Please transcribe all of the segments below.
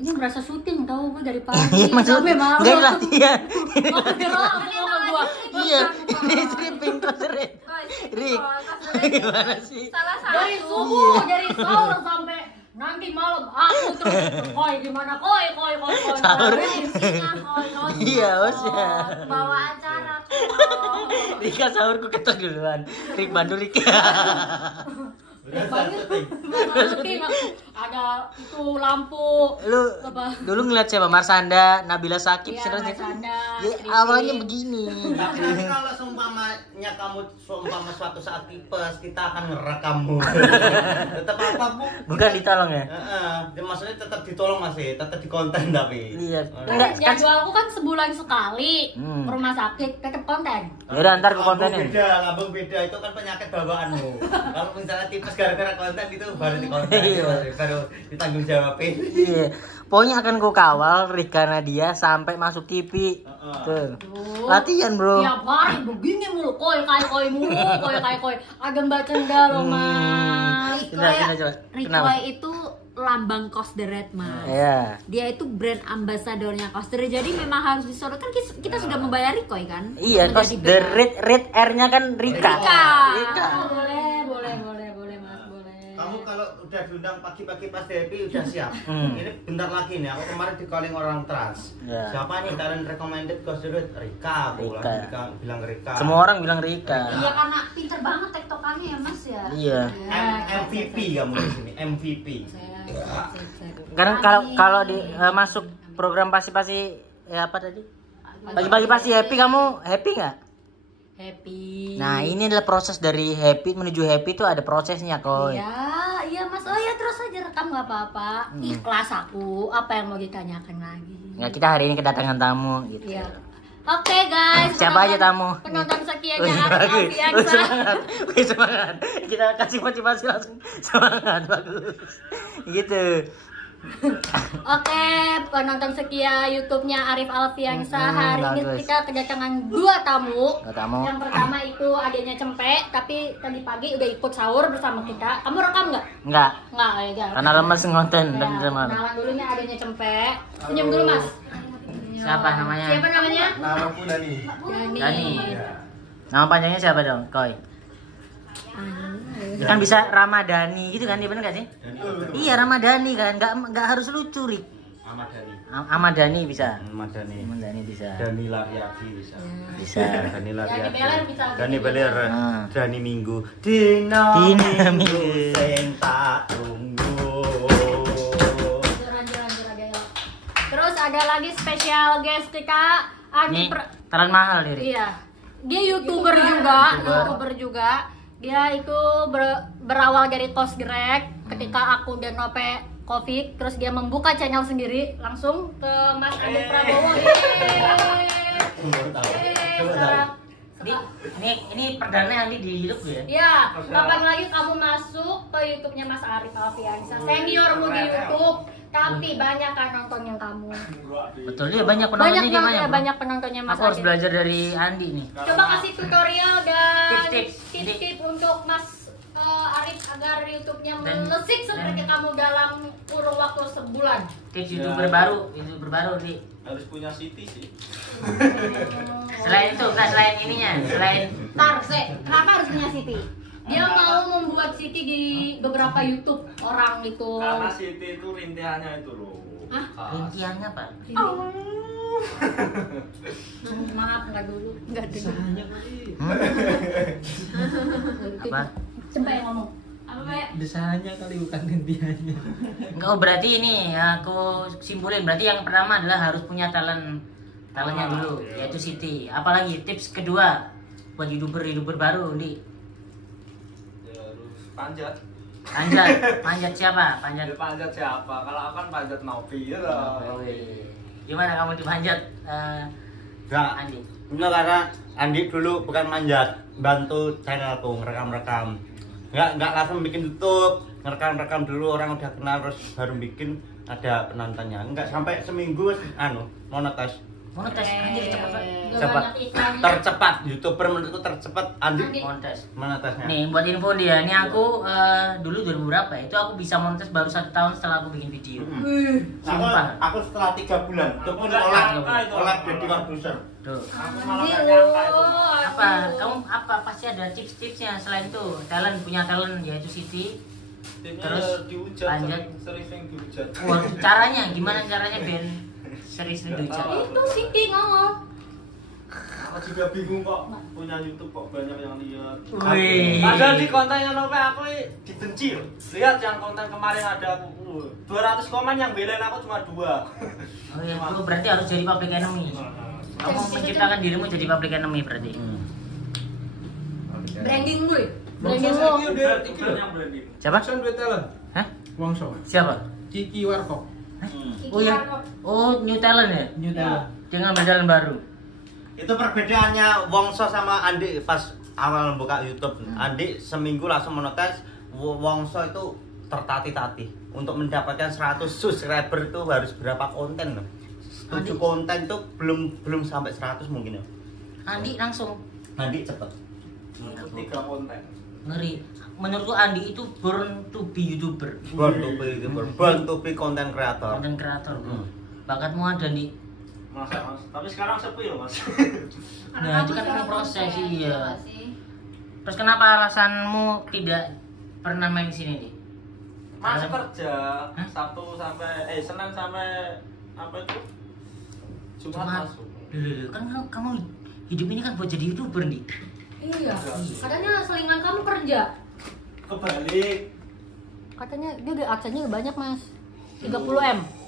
Ini merasa syuting tau gue dari pagi sampai malam. Enggak latihan. Iya, ini stripping terus Rik. Gimana sih? Salah satu. Dari subuh, dari sahur sampai nanti malam aku terus koi gimana koi sahur. Iya, Bos ya. Bawa acara koi. Rika sahurku ketok duluan. Rik bantu Rik. Ada itu lampu. Lu dulu ngeliat siapa? Marsanda, Nabila Sakib, ya, awalnya begini. Tapi kalau seumpamanya kamu suatu saat tipes, kita akan ngerekammu. Tetap apa, Bu? Bukan ditolong ya? Maksudnya tetap ditolong masih, tetap di konten tapi. Iya. Jadwalku kan sebulan sekali ke rumah sakit, tetap konten. Ya udah ntar ke kontennya. Lambung beda itu kan penyakit bawaanmu. Kalau misalnya tipes gara-gara konten itu baru di konten, baru ditanggung jawabin. Iya. Pokoknya akan ku kawal Rika Nadia sampai masuk TV. Tuh. Latihan, Bro. Tiap hari begini mulu, koi mulu. Agak bercanda loh, Mas. Rikoi itu lambang Cos the Red, Mas. Iya. Dia itu brand ambasadornya Cos the Red. Jadi memang harus disorot kan kita sudah membayar Rikoi kan? Iya, Cos the Red R-nya kan Rika. Boleh, Mas, boleh. Kamu kalau udah diundang pagi-pagi pas happy udah siap. Ini bentar lagi nih, aku kemarin di calling orang trans. Siapa nih kalian recommended Cos the Red? Rika. Bilang Rika. Semua orang bilang Rika. Iya, karena pinter banget tektokannya ya, Mas ya. Iya. MVP kamu di sini, MVP. Karena kalau di masuk program pasti ya apa tadi? Pagi-pagi pasti happy, kamu happy nggak? Happy. Nah, ini adalah proses dari happy menuju happy itu ada prosesnya kok. Iya Mas. Oh ya, terus aja rekam nggak apa-apa. Ikhlas aku. Apa yang mau ditanyakan lagi? Nggak, kita hari ini kedatangan tamu gitu. Iya. Oke guys. Siapa aja tamu? Penonton setianya Arif Semangat. Kita kasih motivasi langsung. Semangat, bagus. Gitu. Oke, penonton setia YouTube-nya Arif Alfiansa. Hari ini kita kedatangan dua tamu. Yang pertama itu adanya Cempe, tapi tadi pagi udah ikut sahur bersama kita. Kamu rekam nggak? Nggak, ya. karena lemes ngonten dan teman. Kenalan dulu nih adanya Cempe. Senyum dulu, Mas. Siapa namanya? Namaku Dani. Dani. Nama panjangnya siapa dong, Koi? Kan bisa Ramadhani gitu kan, dia bener gak sih? Iya, Ramadhani kan, nggak harus lucu, Rik. Amadani bisa. Amadani bisa. Dani Lariaki bisa. Bisa. Dani Lariaki. Dani Beler. Dani Minggu. Dina Minggu sing tak tunggu. Terus ada lagi spesial guest kita, Adi Talan Mahal diri. Iya. Dia YouTuber juga. Dia itu berawal dari Cos the Red ketika aku dan Nope Covid, terus dia membuka channel sendiri langsung ke Mas Adi Prabowo. Ini perdana Andi di hidup ya? Iya, kapan lagi kamu masuk ke YouTube-nya Mas Arif Alfiansa? Seniormu di YouTube, tapi banyak kan nontonnya kamu. Betul, dia banyak penontonnya. Banyak penontonnya Mas Aku harus belajar dari Andi nih. Coba kasih tutorial dan tips-tips untuk Mas Arif agar YouTube-nya melesik seperti kamu dalam kurun waktu sebulan. Tips YouTuber baru nih. Harus punya Siti sih. Selain itu, selain ininya, Kenapa harus punya Siti? Dia mau membuat Siti di beberapa YouTube orang itu. Karena Siti itu rintihannya itu loh. Rintihannya apa? Maaf, enggak dulu. Apa? Coba yang ngomong. Desanya kali bukan rintihannya. Oh, berarti ini aku simpulin, berarti yang pertama adalah harus punya talentnya dulu, yaitu Siti. Apalagi tips kedua buat YouTuber baru, Di? Ya, harus panjat siapa? Panjat siapa? Kalau aku kan panjat Novi ya. Gimana kamu dipanjat? Andi. Benar, karena Andi dulu bukan manjat, bantu channelku ngerekam. Nggak langsung bikin YouTube, ngerekam dulu, orang udah kenal terus baru bikin ada penontonnya. Nggak sampai seminggu monetas. Monetes anjir cepet banget. Cepat. Tercepat YouTuber menurutku tercepat Andi monetesnya. Nih buat info dia, ini aku dulu 2000 berapa ya? Itu aku bisa monetes baru 1 tahun setelah aku bikin video. Sumpah. Aku setelah 3 bulan itu pun oleh jadi produser. Tuh. Aku malah gak nyangka itu. Apa? Kamu apa? Pasti ada tips-tipsnya selain itu. Punya talent yaitu Siti. Terus dihujat, lanjut. sering dihujat. Wah, caranya gimana caranya Ben? Sering dihujat. Itu Siti ngomong. Aku juga bingung kok punya YouTube kok banyak yang lihat. Wih. Padahal di kontennya Nove aku dibenci loh. Lihat yang konten kemarin ada aku 200 komen yang belain aku cuma 2. Oh iya, itu berarti harus jadi public enemy. Kamu menciptakan dirimu jadi public enemy berarti. Branding gue. Branding Branding lo. lo. Itu yang branding. Siapa? Kan duit talent. Hah? Wongso. Siapa? Kiki Warkop. Oh ya. Oh, new talent ya? New talent. Dia ngambil jalan baru. Itu perbedaannya Wongso sama Andi pas awal buka YouTube. Andi seminggu langsung monetes, Wongso itu tertatih-tatih. Untuk mendapatkan 100 subscriber itu harus berapa konten loh. 7 konten tuh belum sampai 100 mungkin ya. Andi langsung. Andi cepet. 3 konten. Ngeri. Menurutku Andi itu born to be YouTuber. Born to be content creator. Konten kreator. Bakatmu ada nih. Mas. Tapi sekarang sepi loh, Mas. Nah, itu kan memang proses iya. Terus kenapa alasanmu tidak pernah main di sini nih? Mas kerja Sabtu sampai Senin sampai apa itu? Jumat masuk. Kan kamu hidup ini kan buat jadi YouTuber nih. Iya. Katanya selingan kamu kerja. Kebalik. Katanya dia udah adsense-nya banyak, Mas. 30M.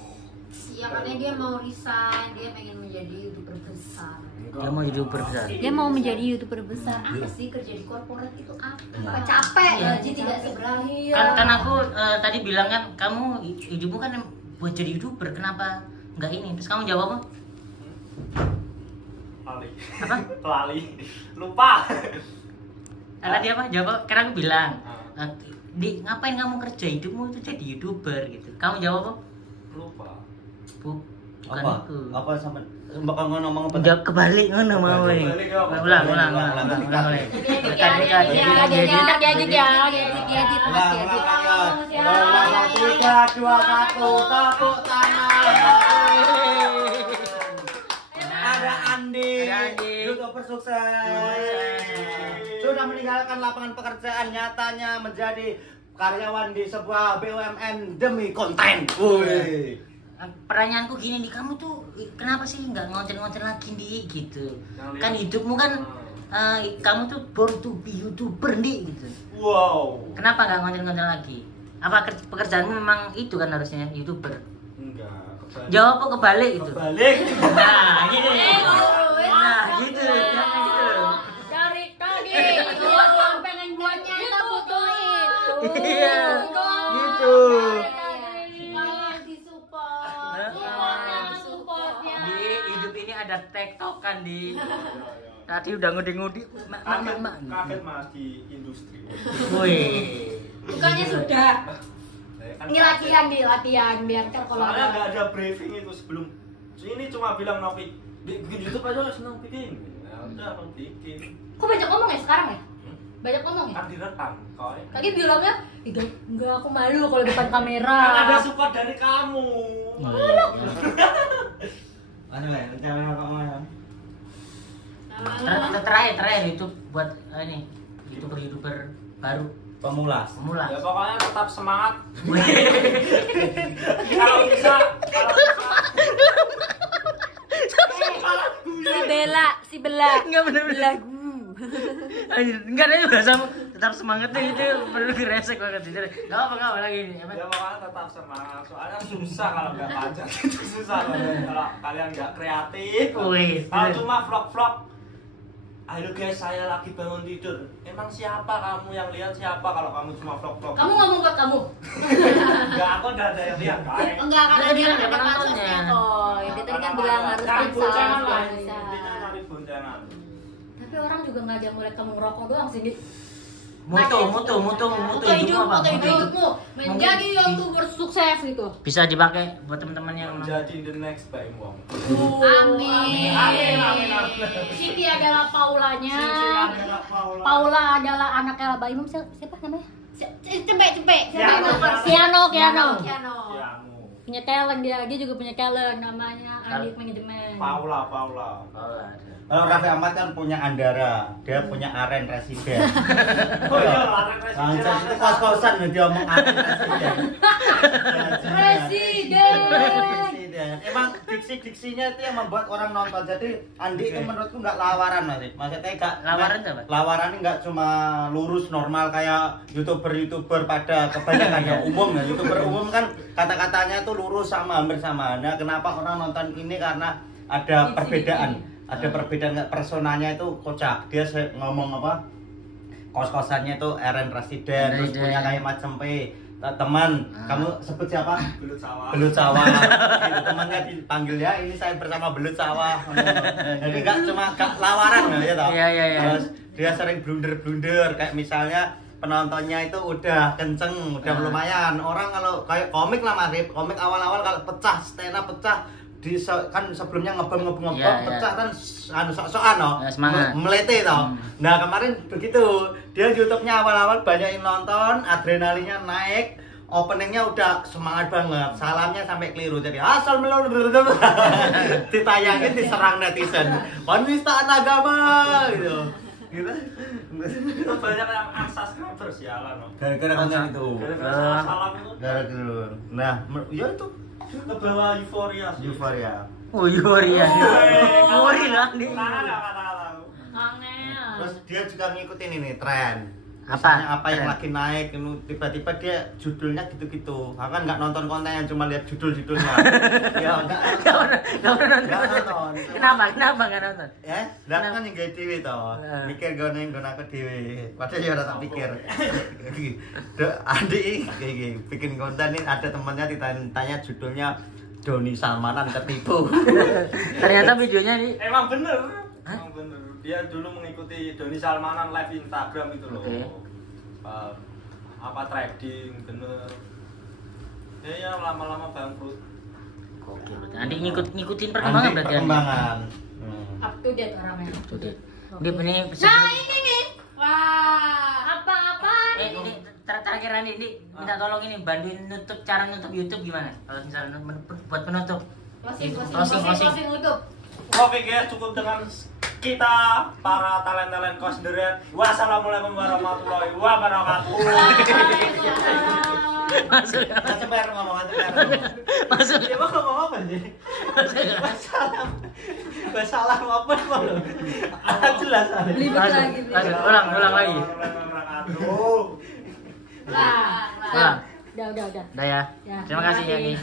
Iya, katanya dia mau resign, dia pengen menjadi YouTuber besar. Dia mau YouTuber besar. Dia mau menjadi YouTuber besar. Apa sih kerja di korporat itu apa? Capek, gaji tidak seberapa. Kan aku tadi bilang kan kamu hidupmu kan buat jadi YouTuber, kenapa nggak ini? Terus kamu jawab apa? Lali. Apa? Lali. Lupa. Tadi apa? Jawab. Karena aku bilang, Di, ngapain kamu kerja hidupmu itu jadi YouTuber gitu. Kamu jawab apa? Lupa. Bukan Apa? itu. Apa sampai bakal ngomong apa? Jawab kebalik ngono mau nih. Ulang. Tiga, dua, satu, tepuk tangan. Ada Andi, YouTuber sukses. Sudah meninggalkan lapangan pekerjaan, nyatanya menjadi karyawan di sebuah BUMN demi konten. Woi. Pertanyaanku gini nih, kamu tuh kenapa sih nggak ngonten lagi nih gitu? Kan hidupmu kan kamu tuh born to be YouTuber nih gitu. Wow. Kenapa nggak ngonten lagi? Apa pekerjaanmu memang itu kan harusnya YouTuber? Enggak. Jawab kok kebalik gitu. Balik. Nah, gitu. Nah, gitu. Jangan gitu. Dari tadi gua pengen buatnya kita butuh itu. Iya. Gitu. Di hidup ini ada tektokan di. Tadi udah ngudi-ngudi. Kaget Mas di industri. Wih. Bukannya sudah. Ini latihan biar kalau Soalnya nggak ada briefing itu sebelum. Ini cuma bilang Novi bikin YouTube aja seneng bikin. Ya udah aku bikin. Kok banyak ngomong ya sekarang ya? Banyak ngomong ya? Kan direkam kau. Tadi bilangnya, enggak aku malu kalau depan kamera. Kan ada support dari kamu. Anu ya, jangan ngomong. Terakhir itu buat ini YouTuber baru Pemula. Ya pokoknya tetap semangat. Kalau bisa. Si Bella. Enggak bener-bener. Enggak ada juga sama tetap semangatnya itu perlu diresek banget gitu. Enggak apa lagi ini. Ya pokoknya tetap semangat. Soalnya susah kalau nggak panjang itu susah kalau kalian nggak kreatif. Kalau cuma vlog. Ayo guys, saya lagi bangun tidur. Emang siapa kamu yang lihat siapa kalau kamu cuma vlog? Kamu ngomong buat kamu. Enggak, aku udah ada yang lihat. Enggak, karena dia Ada ada penontonnya. pansosnya kok. Dia tadi kan bilang harus boncengan lah. bisa. Intinya cari boncengan. Tapi orang juga nggak ada mulai kamu ngerokok doang sih, Dit. Moto hidupmu menjadi YouTuber sukses gitu. Bisa dipakai buat teman-teman yang Menjadi the next Baim Wong. Amin. Siti adalah Paulanya. Paula adalah anaknya Baim. Siapa namanya? Cepet. Kiano. Punya talent dia juga punya talent namanya Adit Manajemen. Paula. Kalau Raffi Ahmad kan punya Andara, dia punya Aren Residen. Oh iya, Aren Residen. Itu kos-kosan dia ngomong Aren Residen. Emang diksi-diksinya itu yang membuat orang nonton. Jadi Andi itu menurutku nggak lawaran Mas. Maksudnya nggak lawaran apa? Lawaran ini nggak cuma lurus normal kayak YouTuber pada kebanyakan yang umum ya. YouTuber umum kan kata-katanya tuh lurus hampir sama. Nah, kenapa orang nonton ini karena ada perbedaan. Ada perbedaan personanya itu kocak. Dia ngomong apa? Kos-kosannya itu Aren Residen, terus punya kayak macam teman. Kamu sebut siapa? Belut sawah. Itu temannya dipanggil ya, ini saya bersama Belut sawah. Jadi enggak cuma lawaran ya toh. Iya. Terus dia sering blunder kayak misalnya penontonnya itu udah kenceng, udah lumayan. Orang kalau kayak komik lah Marip, komik awal-awal kalau pecah, stena pecah kan sebelumnya ngebom pecah kan sok-sokan melete toh. Nah kemarin begitu dia YouTube-nya awal-awal banyak yang nonton, adrenalinnya naik, openingnya udah semangat banget, salamnya sampai keliru jadi asal melon ditayangin diserang netizen penistaan agama gitu. Itu banyak yang unsubscriber sialan loh. Gara-gara konten itu. Gara-gara salam itu. Gara-gara. Nah, ya itu ke bawah euforia. Oh, euforia lah nih. Terus dia juga ngikutin ini tren. Apa yang lagi naik, tiba-tiba dia judulnya gitu-gitu. Aku kan nggak nonton kontennya, cuma lihat judulnya. Ya nggak nonton. Kenapa nggak nonton? Ya, dan kan yang TV toh. Mikir gue aku TV. Padahal ya udah tak pikir. Andi bikin konten ini ada temannya ditanya judulnya Doni Salmanan tertipu. Ternyata videonya nih. Emang bener. Dia dulu mengikuti Doni Salmanan live Instagram itu loh. Apa trading bener. Ya lama-lama bangkrut. Gokil. Andi ngikutin perkembangan berarti. Perkembangan. Up to date orangnya. Dia ini. Nah ini nih. Wah, apa-apa nih? Ini terakhir Andi minta tolong ini bantuin cara nutup YouTube gimana? Kalau misalnya buat penutup. Closing YouTube. Oke guys, cukup dengan kita para talent Kosderet. Wassalamualaikum warahmatullahi wabarakatuh. Masuk. Ya mau ngomong apa sih? Masalah apa lo? Jelas ada. Ulang lagi. Udah ya. Terima kasih ya nih.